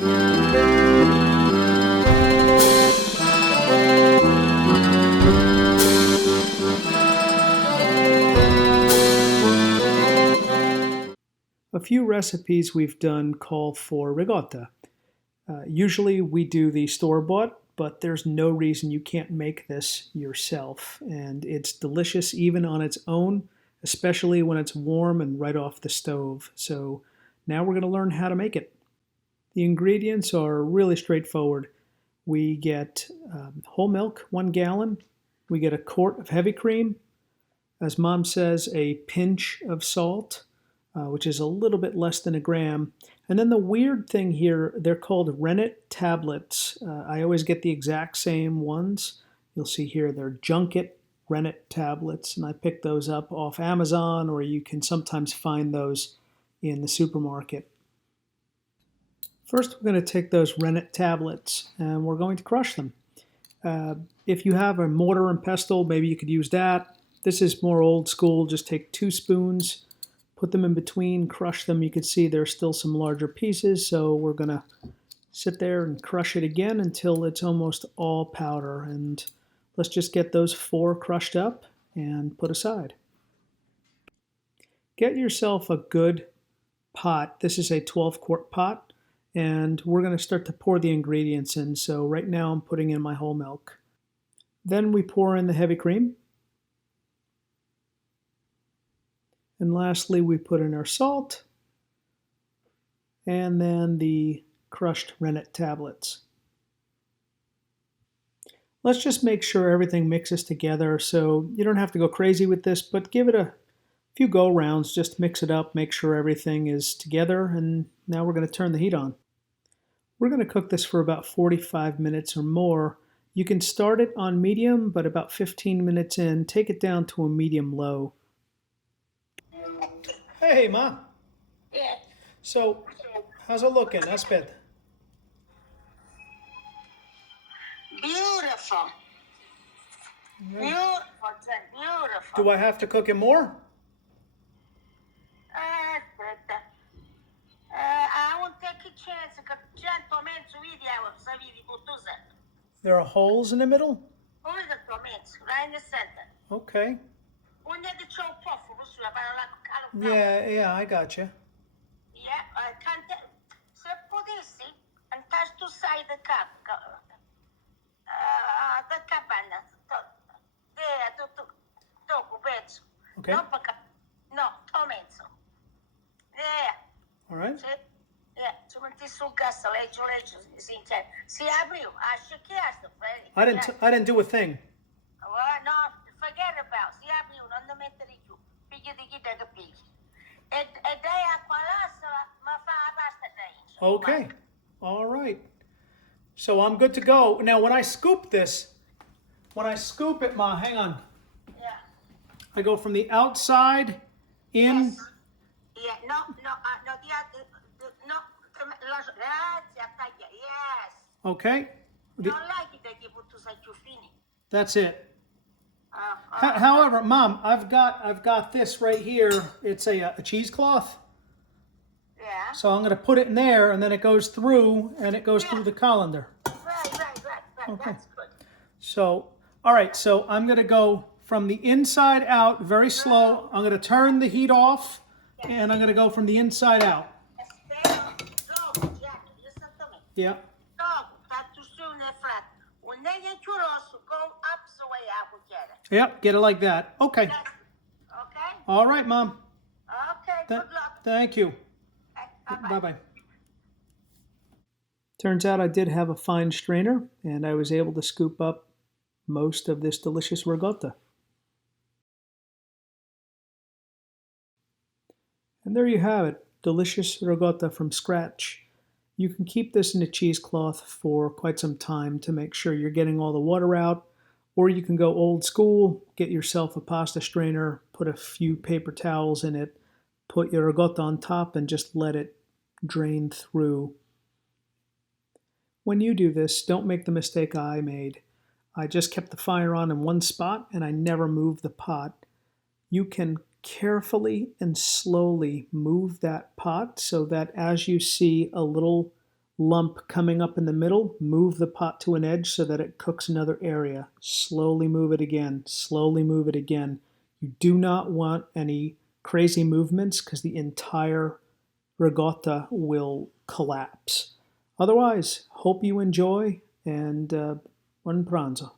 A few recipes we've done call for ricotta. Usually we do the store-bought, but there's no reason you can't make this yourself. And it's delicious even on its own, especially when it's warm and right off the stove. So now we're going to learn how to make it. The ingredients are really straightforward. We get whole milk, 1 gallon. We get a quart of heavy cream. As Mom says, a pinch of salt, which is a little bit less than a gram. And then the weird thing here, they're called rennet tablets. I always get the exact same ones. You'll see here they're junket rennet tablets, and I picked those up off Amazon, or you can sometimes find those in the supermarket. First, we're going to take those rennet tablets and we're going to crush them. If you have a mortar and pestle, maybe you could use that. This is more old school. Just take 2 spoons, put them in between, crush them. You can see there's still some larger pieces, so we're going to sit there and crush it again until it's almost all powder. And let's just get those 4 crushed up and put aside. Get yourself a good pot. This is a 12-quart pot, and we're going to start to pour the ingredients in. So right now I'm putting in my whole milk. Then we pour in the heavy cream. And lastly, we put in our salt, and then the crushed rennet tablets. Let's just make sure everything mixes together. So you don't have to go crazy with this, but give it a few go rounds. Just mix it up, make sure everything is together, and now we're going to turn the heat on. We're going to cook this for about 45 minutes or more. You can start it on medium, but about 15 minutes in, take it down to a medium low. Hey, Ma. Yeah. So, how's it looking? Aspetta. Beautiful. Beautiful, Jen, beautiful. Do I have to cook it more? Aspetta. I won't take a chance che 100 mezzo video sapevi tutto sempre. There are holes in the middle? Come che to mezzo? Right in the center. Okay. When you get your puff, sulla parola calo. Yeah, I got you. Yeah, can't se potessi, and touch to side the cup. The cabana. There, dopo pezzo. Okay. No, to mezzo. There. All right. Yeah, ci metti sul gas, leggi, sincero. Si apriu, asciugaste, Freddy. I didn't do a thing. No, forget about. Si apriu, non lo mettere più. Pigli di chi te che pigli. E dai acqua lasciala, ma fa la pasta dentro. Okay. All right. So I'm good to go. Now, when I scoop this, Ma, hang on. Yeah. I go from the outside in. Yes. Yeah, no, grazie, attaglia, yes. Okay. Non like it that you put to such fini. That's it. However, Mom, I've got this right here. It's a cheesecloth. Yeah. So I'm going to put it in there, and then it goes through, and it goes through the colander. Right. Okay. That's good. So, all right. So I'm going to go from the inside out, very slow. I'm going to turn the heat off, and I'm going to go from the inside out. Dopo, Gianni, listen to me. Yeah. Dopo, tanto su nel frat. When they get you rosso, go up the way I will get it. Yep. Get it like that. Okay. Okay? All right, Mom. Okay, good luck. Thank you. Bye-bye. Bye-bye. Turns out I did have a fine strainer, and I was able to scoop up most of this delicious ricotta. And there you have it, delicious ricotta from scratch. You can keep this in a cheesecloth for quite some time to make sure you're getting all the water out, or you can go old school, get yourself a pasta strainer, put a few paper towels in it, put your ricotta on top, and just let it drain through. When you do this, don't make the mistake I made. I just kept the fire on in one spot and I never moved the pot. You can carefully and slowly move that pot so that as you see a little lump coming up in the middle, move the pot to an edge so that it cooks another area. Slowly move it again, slowly move it again. You do not want any crazy movements because the entire ricotta will collapse. Otherwise, hope you enjoy and buon pranzo.